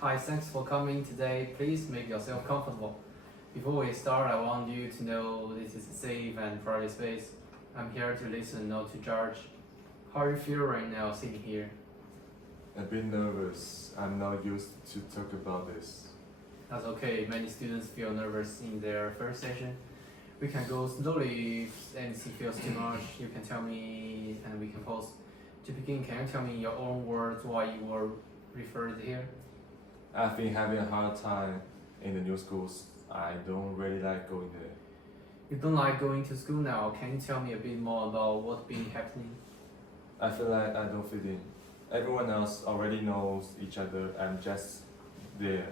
Hi, thanks for coming today. Please make yourself comfortable. Before we start, I want you to know this is a safe and private space. I'm here to listen, not to judge. How do you feel right now sitting here? A bit nervous. I'm not used to talk about this. That's okay. Many students feel nervous in their first session. We can go slowly if anything feels too much. You can tell me and we can pause. To begin, can you tell me in your own words why you were referred here? I've been having a hard time in the new schools. I don't really like going there. You don't like going to school now. Can you tell me a bit more about what's been happening? I feel like I don't fit in. Everyone else already knows each other. I'm just there.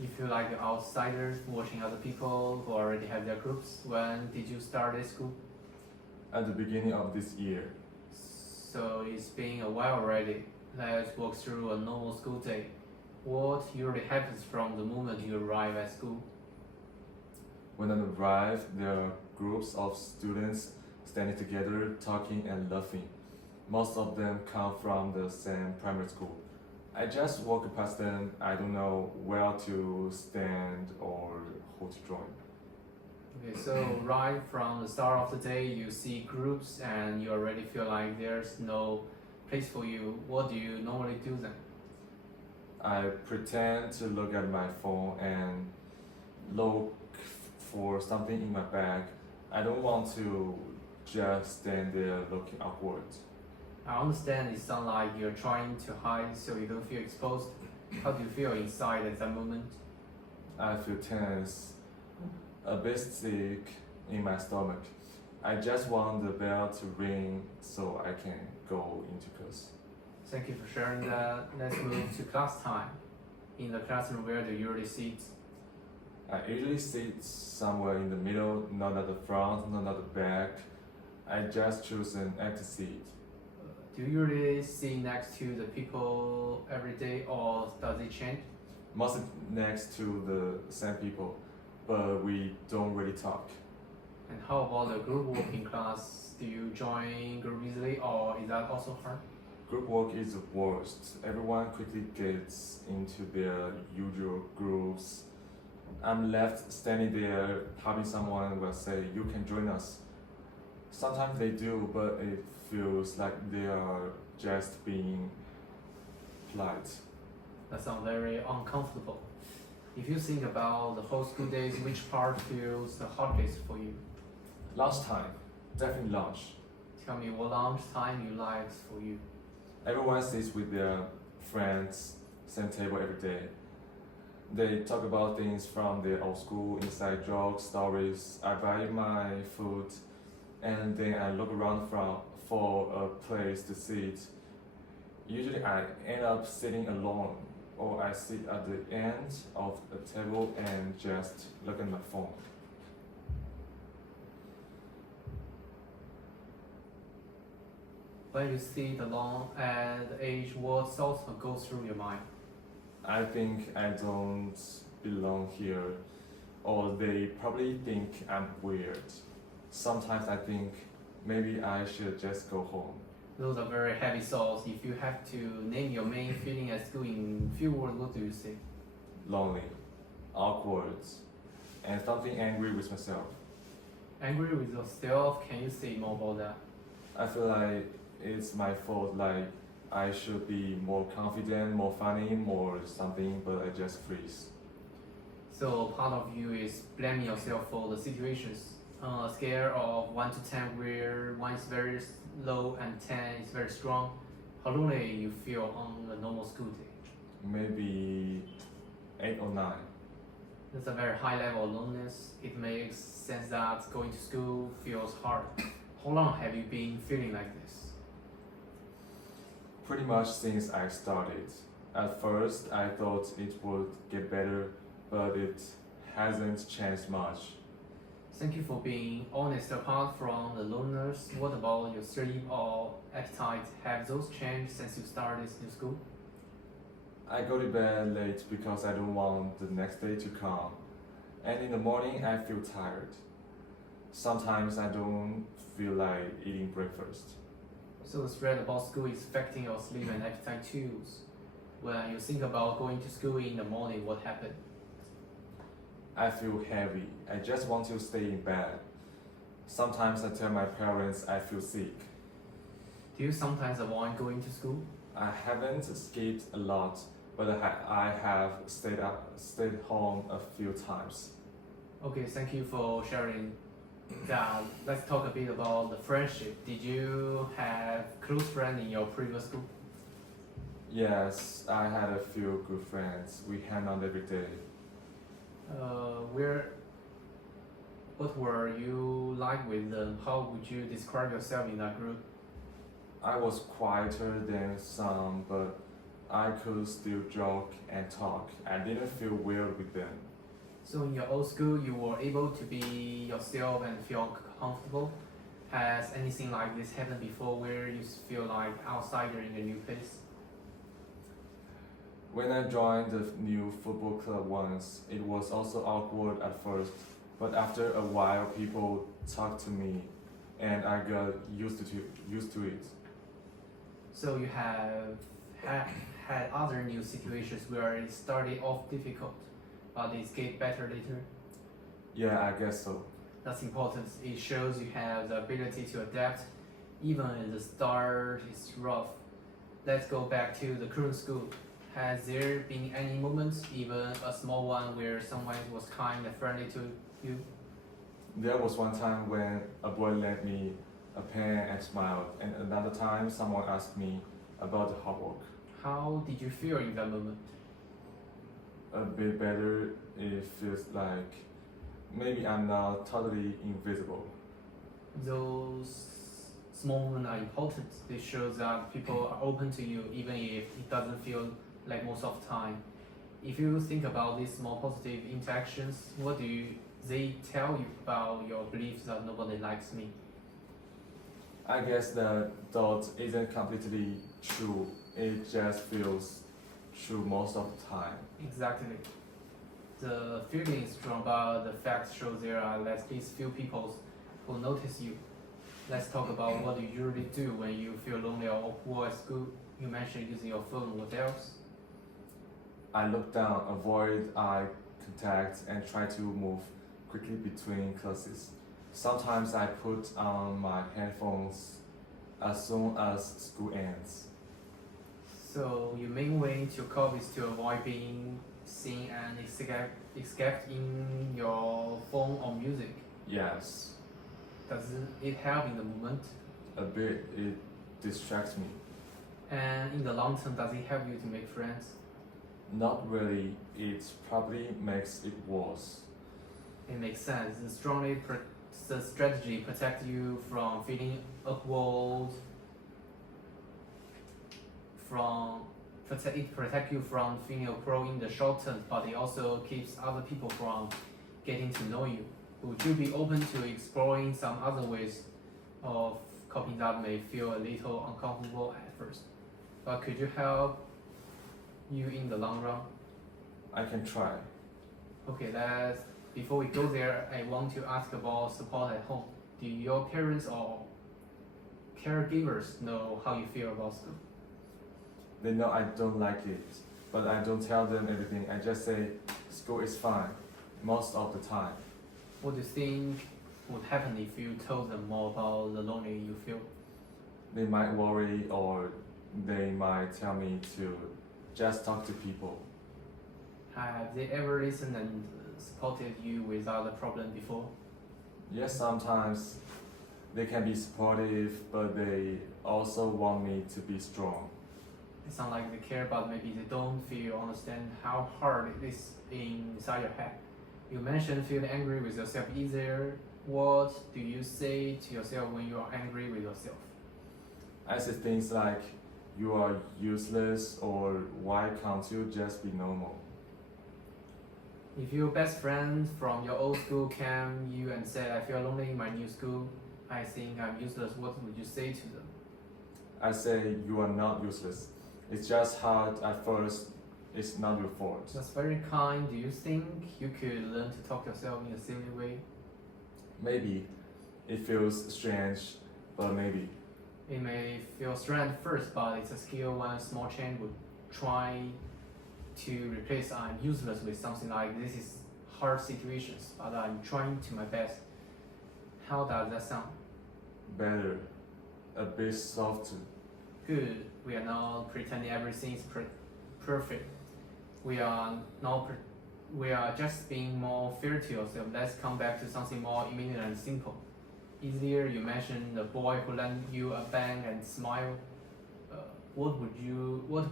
You feel like an outsider watching other people who already have their groups. When did you start this school? At the beginning of this year, So it's been a while already. Let's walk through a normal school day. What usually happens from the moment you arrive at school? when I arrive, there are groups of students standing together, talking and laughing. Most of them come from the same primary school. I just walk past them. I don't know where to stand or who to join. Okay, so right from the start of the day, you see groups and you already feel like there's no place for you. What do you normally do then? I pretend to look at my phone and look for something in my bag. I don't want to just stand there looking awkward. I understand it sounds like you're trying to hide so you don't feel exposed. How do you feel inside at that moment? I feel tense, a bit sick in my stomach. I just want the bell to ring so I can go into class. Thank you for sharing that. Let's move to class time. In the classroom, where do you usually sit? I usually sit somewhere in the middle, not at the front, not at the back. I just choose an empty seat. Do you usually sit next to the people every day or does it change? Mostly next to the same people, but we don't really talk. And how about the group work in class? Do you join group easily or is that also hard? Group work is the worst. Everyone quickly gets into their usual groups. I'm left standing there, hoping someone will say, "You can join us." Sometimes they do, but it feels like they are just being polite. That sounds very uncomfortable. If you think about the whole school days, which part feels the hardest for you? Lunchtime, definitely lunch. Tell me what lunch time you like for you. Everyone sits with their friends, same table every day. They talk about things from their old school, inside jokes, stories. I buy my food, and then I look around for a place to sit. Usually I end up sitting alone, or I sit at the end of the table and just look at my phone. When you sit alone at the age, what thoughts goes through your mind? I think I don't belong here, or they probably think I'm weird. Sometimes I think maybe I should just go home. Those are very heavy thoughts. If you have to name your main feeling at school in few words, what do you say? Lonely, awkward, and something angry with myself. Angry with yourself? Can you say more about that? I feel like it's my fault, like I should be more confident, more funny, more something, but I just freeze. So part of you is blaming yourself for the situations. On a scale of 1 to 10, where 1 is very low and 10 is very strong, how lonely you feel on a normal school day? Maybe 8 or 9. That's a very high level of loneliness. It makes sense that going to school feels hard. How long have you been feeling like this? Pretty much since I started. At first, I thought it would get better, but it hasn't changed much. Thank you for being honest. Apart from the loneliness, what about your sleep or appetite? Have those changed since you started this new school? I go to bed late because I don't want the next day to come. And in the morning, I feel tired. Sometimes I don't feel like eating breakfast. So the threat about school is affecting your sleep and appetite too. When you think about going to school in the morning, what happened? I feel heavy. I just want to stay in bed. Sometimes I tell my parents I feel sick. Do you sometimes avoid going to school? I haven't skipped a lot, but I have stayed home a few times. Okay, thank you for sharing that. Let's talk a bit about the friendship. Did you have close friends in your previous school? Yes, I had a few good friends. We hang out every day. What were you like with them? How would you describe yourself in that group? I was quieter than some, but I could still joke and talk. I didn't feel weird with them. So in your old school, you were able to be yourself and feel comfortable. Has anything like this happened before where you feel like outsider in a new place? When I joined the new football club once, it was also awkward at first, but after a while people talked to me and I got used to it. So you have had other new situations where it started off difficult, but it get better later. Yeah, I guess so. That's important. It shows you have the ability to adapt, even if the start is rough. Let's go back to the current school. Has there been any moments, even a small one, where someone was kind and friendly to you? There was one time when a boy lent me a pen and smiled, and another time someone asked me about the homework. How did you feel in that moment? A bit better. It feels like maybe I'm not totally invisible. Those small moments are important. They show that people are open to you, even if it doesn't feel like most of the time. If you think about these small positive interactions, what do they tell you about your beliefs that nobody likes me? I guess the thought isn't completely true. It just feels true most of the time. Exactly. The feeling is strong, but the facts show there are at least few people who notice you. Let's talk about what you usually do when you feel lonely or awkward at school. You mentioned using your phone. What else? I look down, avoid eye contact, and try to move quickly between classes. Sometimes I put on my headphones as soon as school ends. So your main way to cope is to avoid being seen and escape in your phone or music. Yes, Does it help in the moment? a bit. It distracts me. And in the long term, does it help you to make friends? Not really. It probably makes it worse. It makes sense. The strategy protect you from feeling awkward. Protect you from feeling awkward in the short term, but it also keeps other people from getting to know you. Would you be open to exploring some other ways of coping that may feel a little uncomfortable at first, but could you help you in the long run? I can try. Okay, before we go there, I want to ask about support at home. Do your parents or caregivers know how you feel about school? They know I don't like it, but I don't tell them everything. I just say school is fine most of the time. What do you think would happen if you told them more about the lonely you feel? They might worry or they might tell me to just talk to people. Have they ever listened and supported you without a problem before? Yes, sometimes they can be supportive, but they also want me to be strong. It sounds like they care, but maybe they don't feel understand how hard it is inside your head. You mentioned feeling angry with yourself either. What do you say to yourself when you are angry with yourself? I say things like, you are useless or why can't you just be normal? If your best friend from your old school came you and said, I feel lonely in my new school, I think I'm useless, what would you say to them? I say, you are not useless. It's just hard at first. It's not your fault. That's very kind. Do you think you could learn to talk yourself in a silly way? Maybe. It feels strange, but maybe. It may feel strange at first, but it's a skill one small change would try to replace I'm useless with something like this is hard situations, but I'm trying to my best. How does that sound? Better, a bit softer. Good. We are not pretending everything is perfect. We are not. We are just being more fair to yourself. Let's come back to something more immediate and simple. Easier, you mentioned the boy who lent you a bang and smile. What would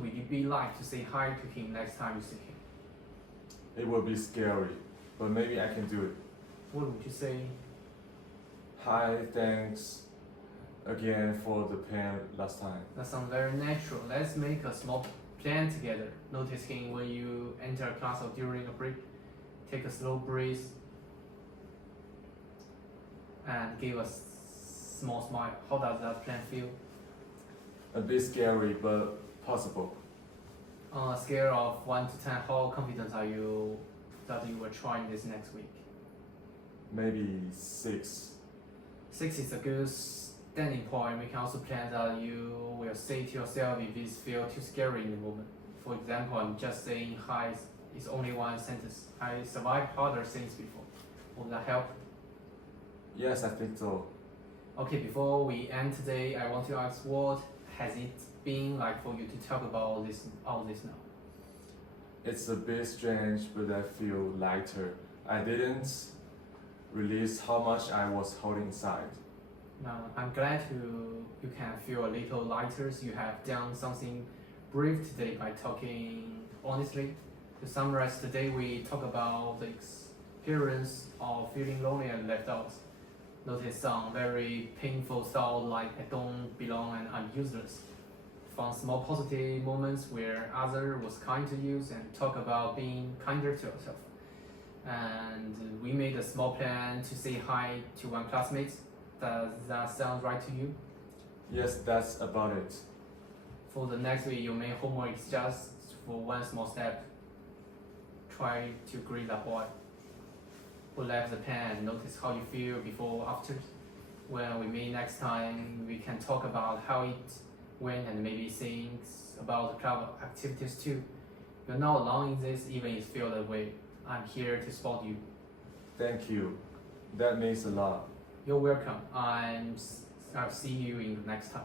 it be like to say hi to him next time you see him? It will be scary, but maybe I can do it. What would you say? Hi, thanks again for the pen last time. That sounds very natural. Let's make a small plan together. Notice him when you enter a class or during a break. Take a slow breath and give a small smile. How does that plan feel? A bit scary, but possible. On a scale of 1 to 10, how confident are you that you will try this next week? Maybe 6. 6 is a good standing point. We can also plan that you will say to yourself if it feels too scary in the moment. For example, I'm just saying hi is only one sentence. I survived harder things before. Will that help? Yes, I think so. Okay, before we end today, I want to ask what has it been like for you to talk about all this now? It's a bit strange, but I feel lighter. I didn't release how much I was holding inside. Now, I'm glad you can feel a little lighter. You have done something brave today by talking honestly. To summarize, today we talk about the experience of feeling lonely and left out. Notice some very painful thoughts like I don't belong and I'm useless. Found small positive moments where other was kind to you and talk about being kinder to yourself. And we made a small plan to say hi to one classmate. Does that sound right to you? Yes, that's about it. For the next week, your main homework is just for one small step. Try to greet that boy. Who left the pen and notice how you feel before or after. When we meet next time, we can talk about how it went and maybe things about the club activities too. You're not alone in this, even if you feel that way. I'm here to support you. Thank you. That means a lot. You're welcome. I'll see you in the next time.